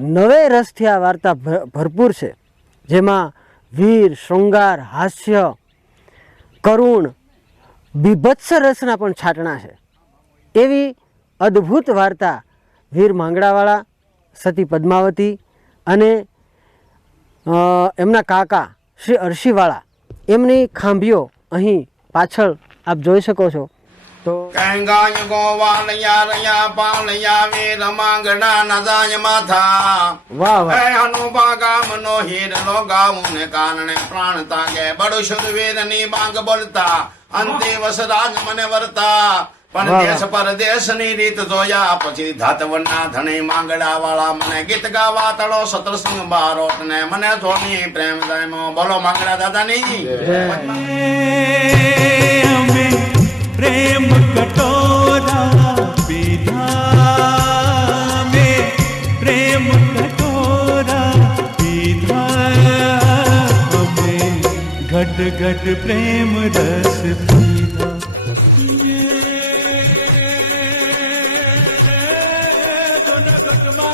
નવે રસથી આ વાર્તા ભરપૂર છે, જેમાં વીર, શૃંગાર, હાસ્ય, કરુણ, બીભત્સ રસના પણ છાંટણા છે. એવી અદ્ભુત વાર્તા વીર માંગડાવાળા, સતી પદ્માવતી અને એમના કાકા શ્રી અરશીવાળા એમની ખાંભીઓ અહીં પાછળ આપ જોઈ શકો છો. તો કંગાય ગોવાલયા રયા પાલયા વીર માંગડા નજાય માથા વાહ વાહ, હે અનુભાગા મનો હીર લો ગાવું ને કારણે પ્રાણ તાગે બડો શુદ્ધ વીર ની બાંગ બોલતા અંતે વસરાજ મને વર્તા પણ દેશ પરદેશ ની રીત જોયા પછી ધાતવના ધણી માંગડા વાળા મને ગીત ગાવા તળો સત્રસંગ બારોટ ને મને જોની પ્રેમ જાયમો. બોલો માંગડા દાદાની प्रेम कटोरा पीधा में प्रेम कटोरा पीधा हमें घट घट प्रेम रस पीधा.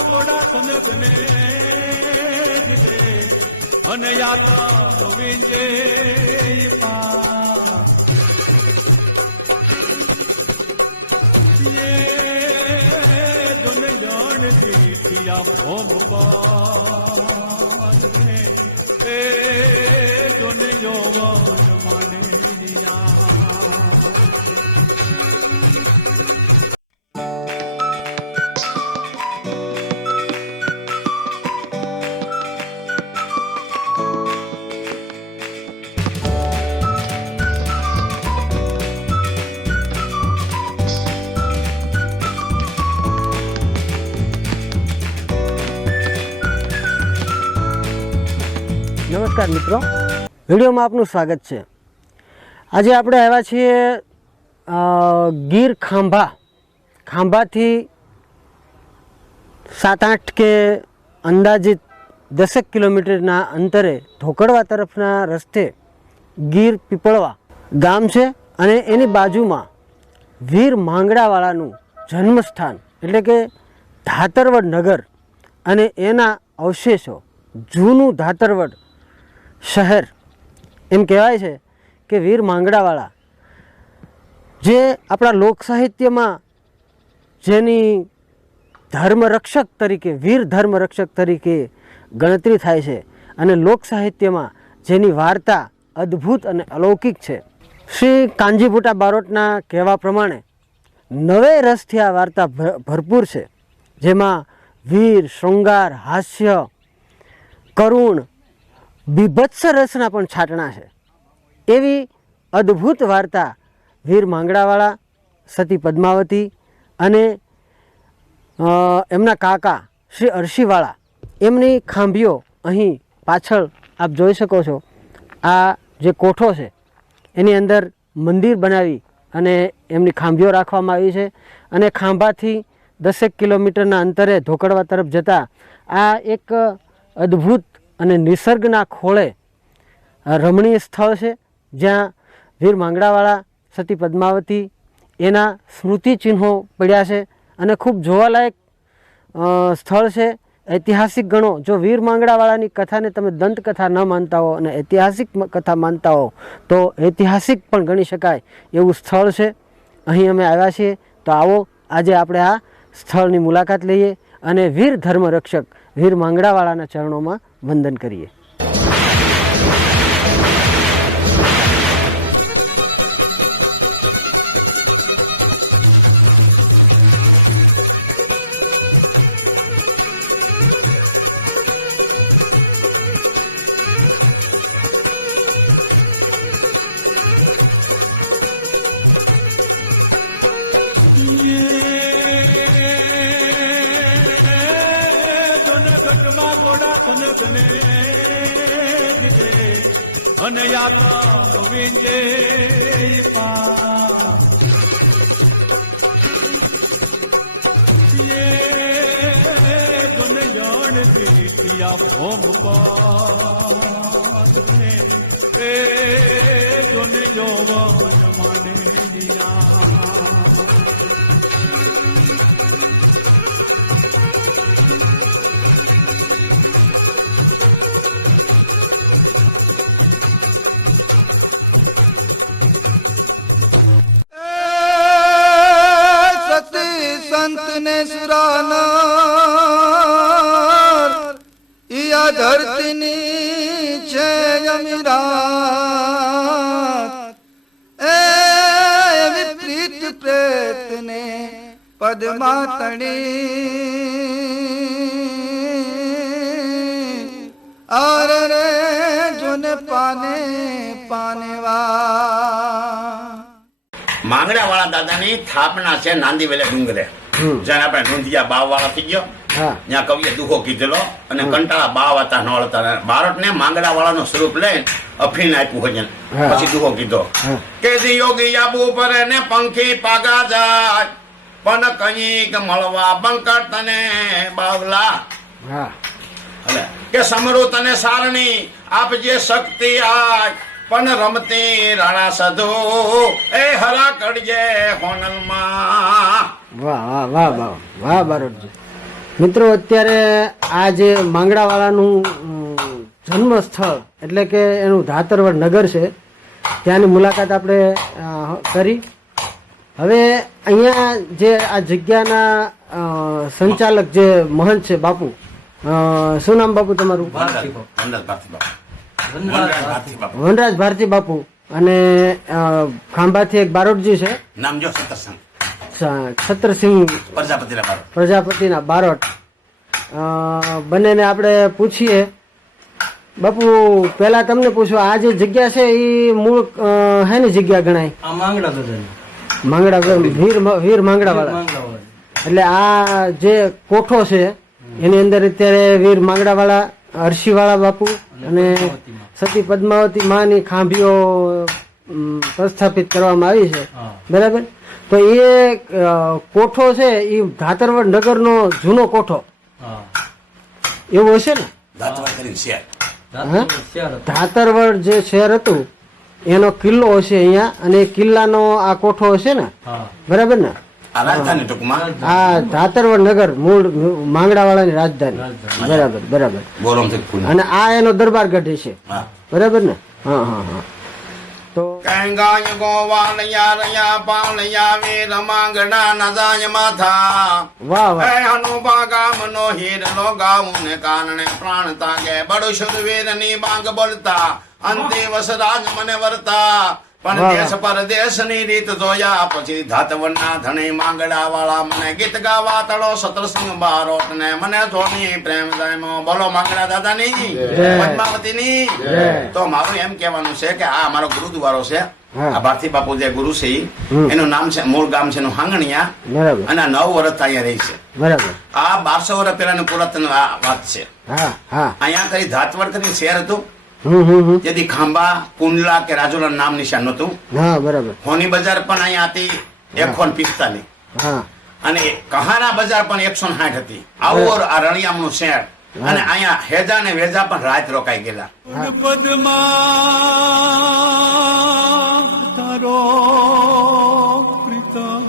घोड़ा कनकने અને યાત્રા વિજય ભોમ પાન એ જોન યોગન માને નમસ્કાર મિત્રો, વિડીયોમાં આપનું સ્વાગત છે. આજે આપણે આવ્યા છીએ ગીર ખાંભાથી 7-8 કે અંદાજિત 10 કિલોમીટરના અંતરે ધોકડવા તરફના રસ્તે ગીર પીપળવા ગામ છે અને એની બાજુમાં વીર માંગડાવાળાનું જન્મસ્થાન એટલે કે ધાતરવડ નગર અને એના અવશેષો, જૂનું ધાતરવડ શહેર એમ કહેવાય છે કે વીર માંગડાવાળા જે આપણા લોક સાહિત્યમાં જેની ધર્મરક્ષક તરીકે, વીર ધર્મરક્ષક તરીકે ગણતરી થાય છે અને લોક સાહિત્યમાં જેની વાર્તા અદ્ભુત અને અલૌકિક છે. શ્રી કાનજીભૂટા બારોટના કહેવા પ્રમાણે નવે રસથી આ વાર્તા ભરપૂર છે, જેમાં વીર, શૃંગાર, હાસ્ય, કરુણ, બીભત્સ રસના પણ છાંટણા છે. એવી અદ્ભુત વાર્તા વીર માંગડાવાળા, સતી પદ્માવતી અને એમના કાકા શ્રી અરશીવાળા એમની ખાંભીઓ અહીં પાછળ આપ જોઈ શકો છો. આ જે કોઠો છે એની અંદર મંદિર બનાવી અને એમની ખાંભીઓ રાખવામાં આવી છે અને ખાંભાથી 10 કિલોમીટરના અંતરે ધોકડવા તરફ જતા આ એક અદ્ભુત અને નિસર્ગના ખોળે રમણીય સ્થળ છે, જ્યાં વીર માંગડાવાળા, સતી પદ્માવતી એના સ્મૃતિ ચિહ્નો પડ્યા છે અને ખૂબ જોવાલાયક સ્થળ છે. ઐતિહાસિક ગણો, જો વીર માંગડાવાળાની કથાને તમે દંતકથા ન માનતા હો અને ઐતિહાસિક કથા માનતા હો તો ઐતિહાસિક પણ ગણી શકાય એવું સ્થળ છે. અહીં અમે આવ્યા છીએ, તો આવો આજે આપણે આ સ્થળની મુલાકાત લઈએ અને વીર ધર્મરક્ષક વીર માંગડાવાળાના ચરણોમાં વંદન કરીએ. ઘોડા કનકને અને યાત્રા વિજય જોને જાણ પીટિયા ભોમ પાન એ જોને યોગન માને આ ધરતીની છે અમીરાત એવી પ્રીત પ્રેતને પદમાં તણી અરે રે જોને પાને પાનેવા. માંગડા વાળા દાદાની સ્થાપના છે નાંદી વેલે ડુંગરે, જ્યાં આપણે નોંધિયા બાવ વાળા થઈ ગયો, હા ત્યાં કવિએ દુહો કીધેલો અને કંટાળા બાવ હતા નળ હતા. બારોટને માંગડા વાળાનું સ્વરૂપ લઈને અફીણ આપ્યું ભજન, હા. પછી દુહો કીધો હા. કે યોગી આબુ પરે ને પંખી પાગા જાય પણ કંઈક મળવા બંકર તને બાવલા. હા એટલે કે સમરૂ તને સારણી આપજે શક્તિ આય પણ રમતી રાણા સધો એ હરા કડજે હોનલમાં. વાહ વાહ વાહ વાહ વાહ બારોટજી. મિત્રો અત્યારે આ જે માંગડાવાળાનું જન્મ સ્થળ એટલે કે એનું ધાતરવડ નગર છે, ત્યાંની મુલાકાત આપણે કરી. હવે અહીંયા જે આ જગ્યાના સંચાલક જે મહંત છે બાપુ, શું નામ બાપુ તમારું? વનરાજ ભારતી બાપુ. અને ખાંભાથી એક બારોટજી છે, નામ જો સતરસંગ છત્રસિંહ પ્રજાપતિના બારોટ. બંનેને આપણે પૂછીએ. બાપુ પેલા તમને પૂછો, આ જે જગ્યા છે એ મૂળ હેની જગ્યા ગણાય? માંગડા વીર માંગડા વાળા. એટલે આ જે કોઠો છે એની અંદર અત્યારે વીર માંગડા વાળા, અરસી વાળા બાપુ અને સતી પદ્માવતી માની ખાંભીઓ પ્રસ્થાપિત કરવામાં આવી છે, બરાબર? તો એ કોઠો છે એ ધાતરવડ નગરનો જૂનો કોઠો એવું હશે ને? ધાતરવડ જે શહેર હતું એનો કિલ્લો હશે અહીંયા, અને એ કિલ્લાનો આ કોઠો હશે ને, બરાબર ને? આ ધાતરવડ નગર મૂળ માંગડા વાળાની રાજધાની, બરાબર બરાબર. અને આ એનો દરબારગઢ છે, બરાબર ને? હા હા હા. તો કંગાય ગોવાલયા રયા પાલયા વીર માંગડા નજાય માથા. વાહ વાહ. હે હનુભા ગામનો હીર લો ગાવું ને કારણે પ્રાણ તાગે બડો શુદ્ધ વીર ની બાંગ બોલતા અંતે વસ રાજ મને વર્તા પણ દેશ પરદેશ ની રીત જોયા પછી ધાતવના ધણી માંગડા વાળા મને ગીત ગાવા તળો સતરસિંહ બારોટ ને મને જોની પ્રેમ જાયમો. બોલો માંગડા દાદાની પદ્માવતીની. તો મારું એમ કહેવાનું છે કે આ અમારો ગુરુદ્વારો છે, આ ભારતી બાપુ જે ગુરુ છે એનું નામ છે, મૂળ ગામ છે એનું હાંગણિયા, અને 9 વર્ષ અહીંયા રહી છે, બરાબર. આ 1200 વર્ષ પહેલાનું પુરાતન વાત છે. અહીંયા કરી ધાતવડ કરી શહેર હતું, જેથી ખાંભા, કુંડલા કે રાજુલા નામ નિશાન નતું, બરાબર. હોની બજાર પણ અહીંયા હતી 145, અને કહાના બજાર પણ 160 હતી. આવું આ રણિયામનું શહેર. અને અહીંયા હેજા ને વેજા પણ રાત રોકાઈ ગયેલા. પદમાં તારો પ્રીતમ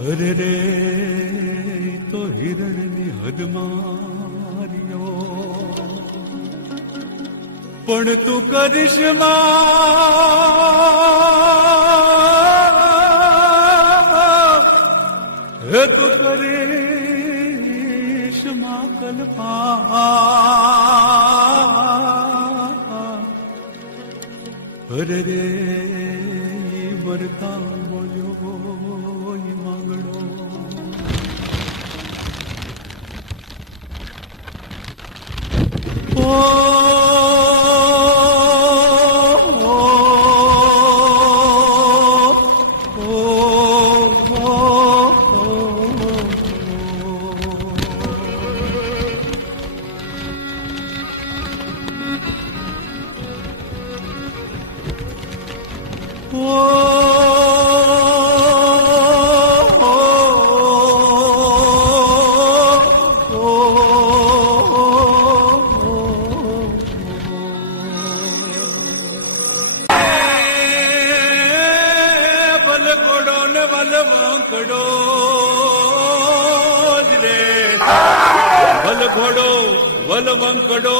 હરે રે તો હિરણની હદમાર્યો પણ તું કરિશ્મા હે તું કરિશ્મા કલ્પા હરે રે મરતા બોલ્યો માંગડો. ઘોડો વલવંકડો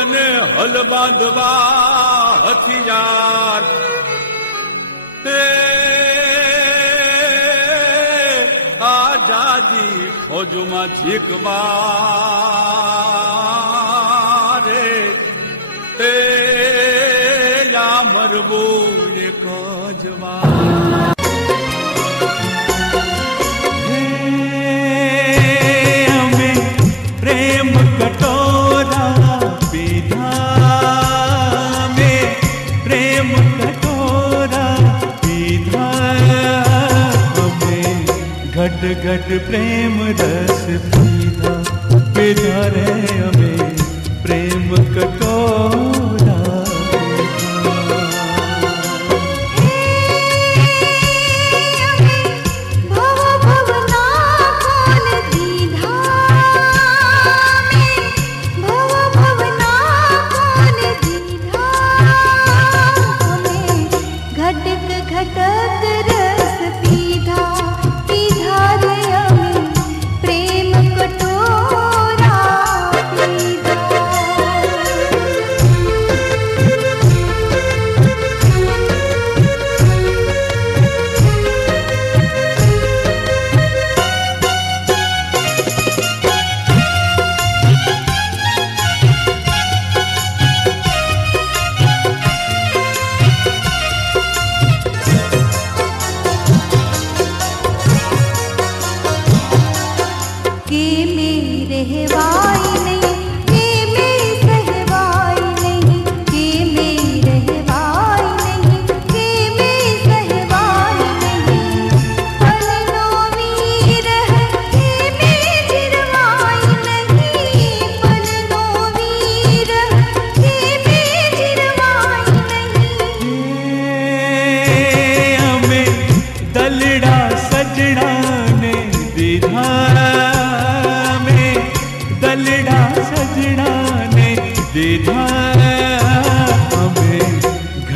અને હલ બાંધવા હથિયાર આ જાજી ફોજમાં છીકબારે તે યા મરવું એક જ વાર અમે પ્રેમ કટોરા પીધા મે પ્રેમ કટોરા પીધા અમે ઘટ ઘટ પ્રેમ રસ પીધા પીધા રે અમે પ્રેમ કટોરા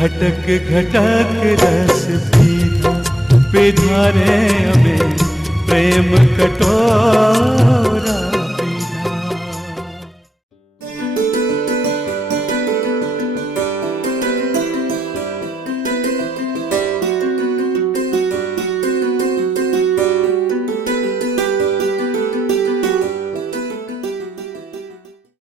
घटक घटक रस पीधा पीधा रे अमे प्रेम कटोरा